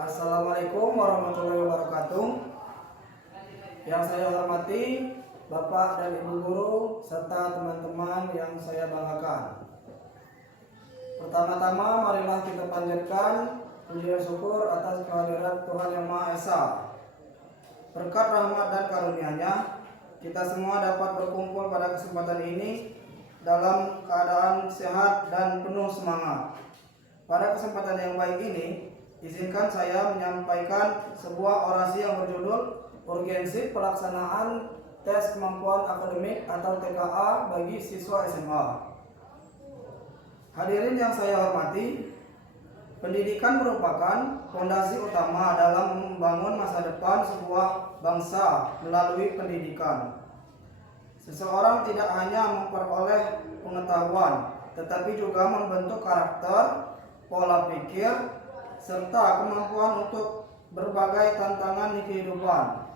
Assalamualaikum warahmatullahi wabarakatuh. Yang saya hormati Bapak dan Ibu Guru serta teman-teman yang saya banggakan. Pertama-tama marilah kita panjatkan puji dan syukur atas kehadirat Tuhan Yang Maha Esa. Berkat rahmat dan karunia-Nya, kita semua dapat berkumpul pada kesempatan ini dalam keadaan sehat dan penuh semangat. Pada kesempatan yang baik ini, izinkan saya menyampaikan sebuah orasi yang berjudul Urgensi Pelaksanaan Tes Kemampuan Akademik atau TKA bagi siswa SMA. Hadirin yang saya hormati, pendidikan merupakan fondasi utama dalam membangun masa depan sebuah bangsa melalui pendidikan. Seseorang tidak hanya memperoleh pengetahuan, tetapi juga membentuk karakter, pola pikir, serta kemampuan untuk berbagai tantangan di kehidupan.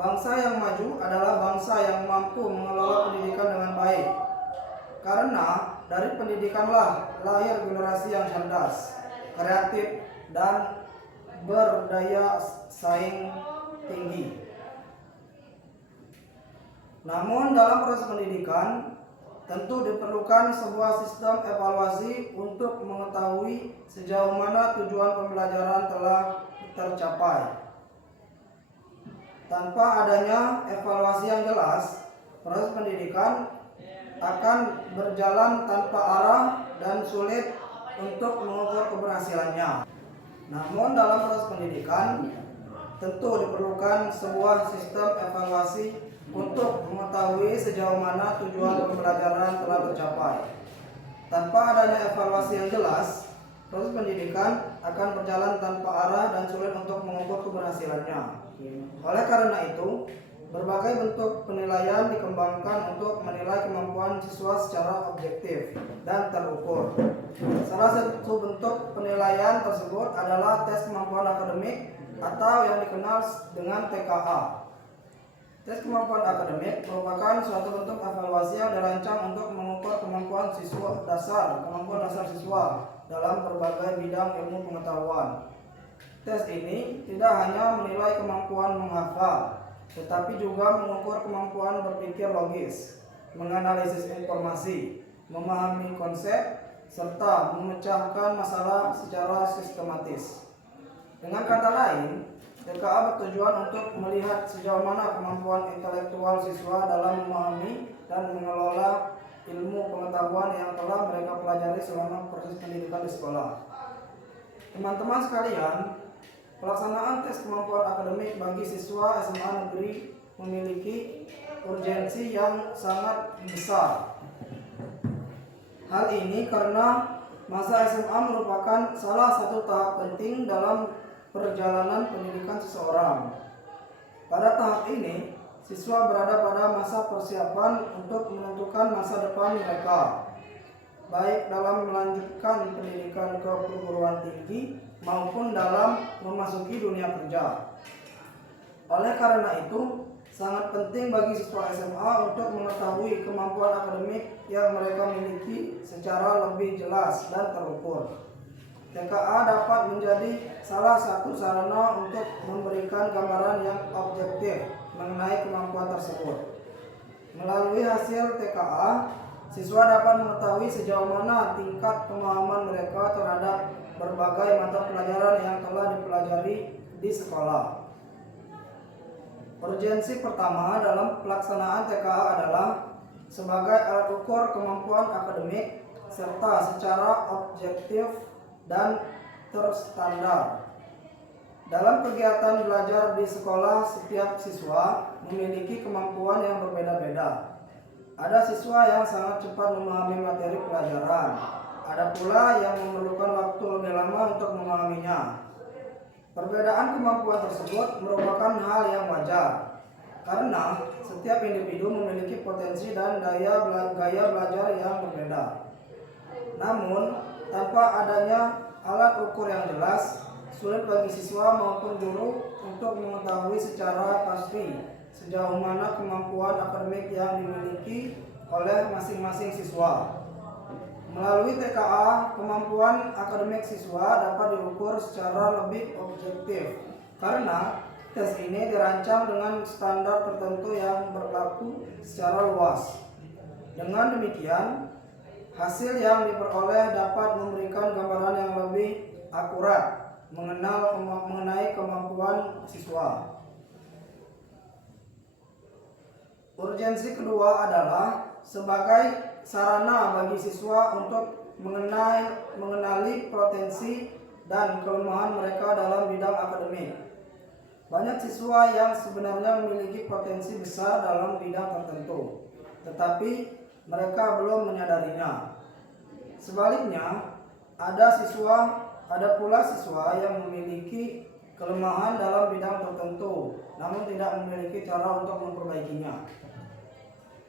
Bangsa yang maju adalah bangsa yang mampu mengelola pendidikan dengan baik. Karena dari pendidikanlah lahir generasi yang cerdas, kreatif, dan berdaya saing tinggi. Namun dalam proses pendidikan, tentu diperlukan sebuah sistem evaluasi untuk mengetahui sejauh mana tujuan pembelajaran telah tercapai. Tanpa adanya evaluasi yang jelas, proses pendidikan akan berjalan tanpa arah dan sulit untuk mengukur keberhasilannya. Namun dalam proses pendidikan, tentu diperlukan sebuah sistem evaluasi untuk mengetahui sejauh mana tujuan pembelajaran telah tercapai. Tanpa adanya evaluasi yang jelas, proses pendidikan akan berjalan tanpa arah dan sulit untuk mengukur keberhasilannya. Oleh karena itu, berbagai bentuk penilaian dikembangkan untuk menilai kemampuan siswa secara objektif dan terukur. Salah satu bentuk penilaian tersebut adalah tes kemampuan akademik atau yang dikenal dengan TKA. Tes kemampuan akademik merupakan suatu bentuk evaluasi yang dirancang untuk mengukur kemampuan kemampuan dasar siswa dalam berbagai bidang ilmu pengetahuan. Tes ini tidak hanya menilai kemampuan menghafal, tetapi juga mengukur kemampuan berpikir logis, menganalisis informasi, memahami konsep, serta memecahkan masalah secara sistematis. Dengan kata lain, TKA bertujuan untuk melihat sejauh mana kemampuan intelektual siswa dalam memahami dan mengelola ilmu pengetahuan yang telah mereka pelajari selama proses pendidikan di sekolah. Teman-teman sekalian, pelaksanaan tes kemampuan akademik bagi siswa SMA negeri memiliki urgensi yang sangat besar. Hal ini karena masa SMA merupakan salah satu tahap penting dalam perjalanan pendidikan seseorang. Pada tahap ini, siswa berada pada masa persiapan untuk menentukan masa depan mereka, baik dalam melanjutkan pendidikan ke perguruan tinggi maupun dalam memasuki dunia kerja. Oleh karena itu, sangat penting bagi siswa SMA untuk mengetahui kemampuan akademik yang mereka miliki secara lebih jelas dan terukur. TKA dapat menjadi salah satu sarana untuk memberikan gambaran yang objektif mengenai kemampuan tersebut. Melalui hasil TKA, siswa dapat mengetahui sejauh mana tingkat pemahaman mereka terhadap berbagai mata pelajaran yang telah dipelajari di sekolah. Urgensi pertama dalam pelaksanaan TKA adalah sebagai alat ukur kemampuan akademik serta secara objektif dan terstandar. Dalam kegiatan belajar di sekolah, setiap siswa memiliki kemampuan yang berbeda-beda. Ada siswa yang sangat cepat memahami materi pelajaran, ada pula yang memerlukan waktu lebih lama untuk memahaminya. Perbedaan kemampuan tersebut merupakan hal yang wajar, karena setiap individu memiliki potensi dan gaya belajar yang berbeda. Namun, tanpa adanya alat ukur yang jelas, sulit bagi siswa maupun guru untuk mengetahui secara pasti sejauh mana kemampuan akademik yang dimiliki oleh masing-masing siswa. Melalui TKA, kemampuan akademik siswa dapat diukur secara lebih objektif karena tes ini dirancang dengan standar tertentu yang berlaku secara luas. Dengan demikian, hasil yang diperoleh dapat memberikan gambaran yang lebih akurat mengenai kemampuan siswa. Urgensi kedua adalah sebagai sarana bagi siswa untuk mengenali potensi dan kelemahan mereka dalam bidang akademik. Banyak siswa yang sebenarnya memiliki potensi besar dalam bidang tertentu, tetapi mereka belum menyadarinya. Sebaliknya, ada pula siswa yang memiliki kelemahan dalam bidang tertentu, namun tidak memiliki cara untuk memperbaikinya.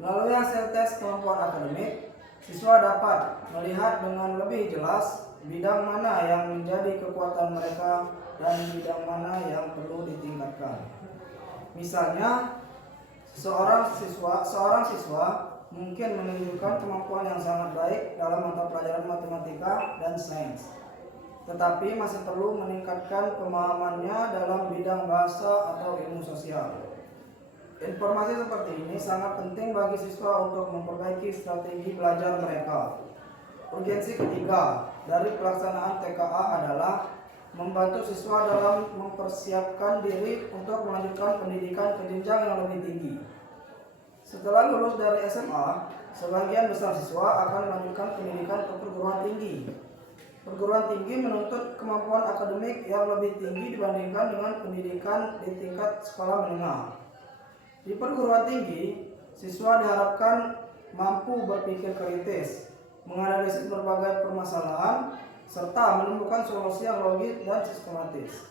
Melalui hasil tes kemampuan akademik, siswa dapat melihat dengan lebih jelas bidang mana yang menjadi kekuatan mereka dan bidang mana yang perlu ditingkatkan. Misalnya, seorang siswa mungkin menunjukkan kemampuan yang sangat baik dalam mata pelajaran matematika dan sains, tetapi masih perlu meningkatkan pemahamannya dalam bidang bahasa atau ilmu sosial. Informasi seperti ini sangat penting bagi siswa untuk memperbaiki strategi belajar mereka. Urgensi ketiga dari pelaksanaan TKA adalah membantu siswa dalam mempersiapkan diri untuk melanjutkan pendidikan ke jenjang yang lebih tinggi. Setelah lulus dari SMA, sebagian besar siswa akan melanjutkan pendidikan ke perguruan tinggi. Perguruan tinggi menuntut kemampuan akademik yang lebih tinggi dibandingkan dengan pendidikan di tingkat sekolah menengah. Di perguruan tinggi, siswa diharapkan mampu berpikir kritis, menganalisis berbagai permasalahan, serta menemukan solusi yang logis dan sistematis.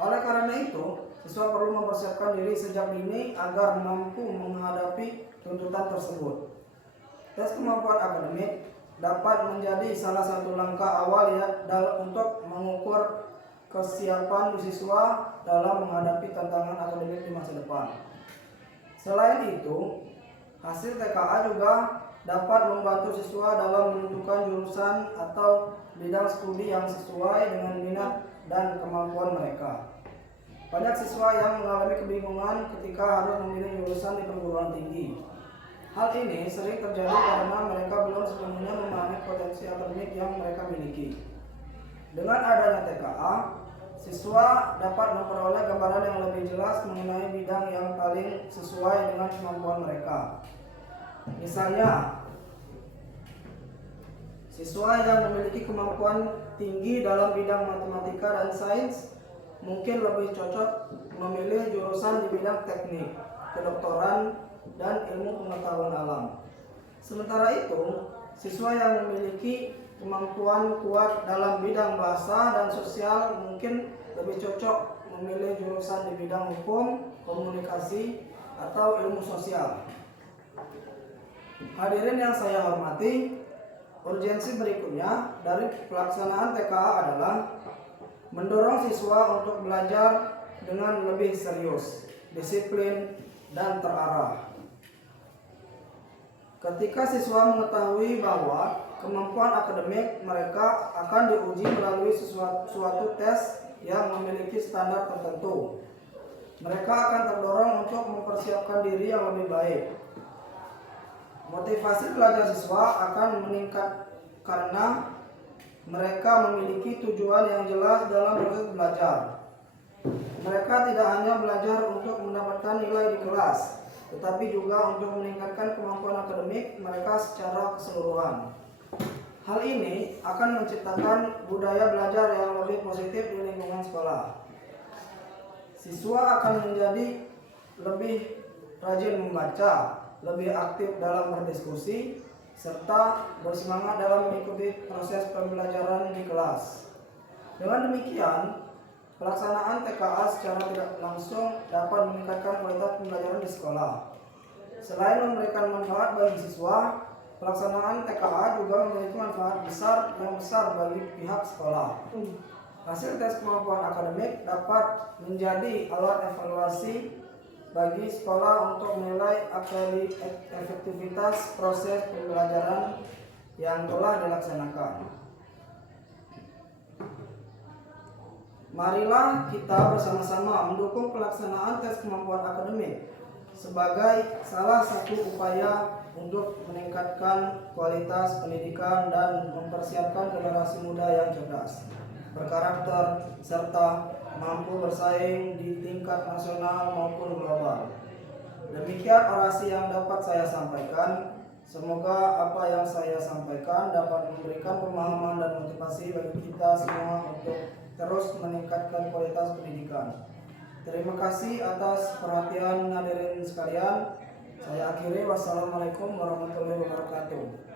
Oleh karena itu, siswa perlu mempersiapkan diri sejak dini agar mampu menghadapi tuntutan tersebut. Tes kemampuan akademik dapat menjadi salah satu langkah awal untuk mengukur kesiapan siswa dalam menghadapi tantangan akademik di masa depan. Selain itu, hasil TKA juga dapat membantu siswa dalam menentukan jurusan atau bidang studi yang sesuai dengan minat dan kemampuan mereka. Banyak siswa yang mengalami kebingungan ketika harus memilih jurusan di perguruan tinggi. Hal ini sering terjadi karena mereka belum sepenuhnya memahami potensi akademik yang mereka miliki. Dengan adanya TKA, siswa dapat memperoleh gambaran yang lebih jelas mengenai bidang yang paling sesuai dengan kemampuan mereka. Misalnya, siswa yang memiliki kemampuan tinggi dalam bidang matematika dan sains mungkin lebih cocok memilih jurusan di bidang teknik, kedokteran, dan ilmu pengetahuan alam. Sementara itu, siswa yang memiliki kemampuan kuat dalam bidang bahasa dan sosial mungkin lebih cocok memilih jurusan di bidang hukum, komunikasi, atau ilmu sosial. Hadirin yang saya hormati, urgensi berikutnya dari pelaksanaan TKA adalah mendorong siswa untuk belajar dengan lebih serius, disiplin, dan terarah. Ketika siswa mengetahui bahwa kemampuan akademik mereka akan diuji melalui suatu tes yang memiliki standar tertentu, mereka akan terdorong untuk mempersiapkan diri yang lebih baik. Motivasi belajar siswa akan meningkat karena mereka memiliki tujuan yang jelas dalam proses belajar. Mereka tidak hanya belajar untuk mendapatkan nilai di kelas, tetapi juga untuk meningkatkan kemampuan akademik mereka secara keseluruhan. Hal ini akan menciptakan budaya belajar yang lebih positif di lingkungan sekolah. Siswa akan menjadi lebih rajin membaca, lebih aktif dalam berdiskusi, serta bersemangat dalam mengikuti proses pembelajaran di kelas. Dengan demikian, pelaksanaan TKA secara tidak langsung dapat meningkatkan kualitas pembelajaran di sekolah. Selain memberikan manfaat bagi siswa, pelaksanaan TKA juga memiliki manfaat yang besar bagi pihak sekolah. Hasil tes kemampuan akademik dapat menjadi alat evaluasi bagi sekolah untuk menilai efektivitas proses pembelajaran yang telah dilaksanakan. Marilah kita bersama-sama mendukung pelaksanaan tes kemampuan akademik sebagai salah satu upaya untuk meningkatkan kualitas pendidikan dan mempersiapkan generasi muda yang cerdas, berkarakter, serta mampu bersaing di tingkat nasional maupun global. Demikian orasi yang dapat saya sampaikan. Semoga apa yang saya sampaikan dapat memberikan pemahaman dan motivasi bagi kita semua untuk terus meningkatkan kualitas pendidikan. Terima kasih atas perhatian hadirin sekalian. Saya akhiri. Wassalamualaikum warahmatullahi wabarakatuh.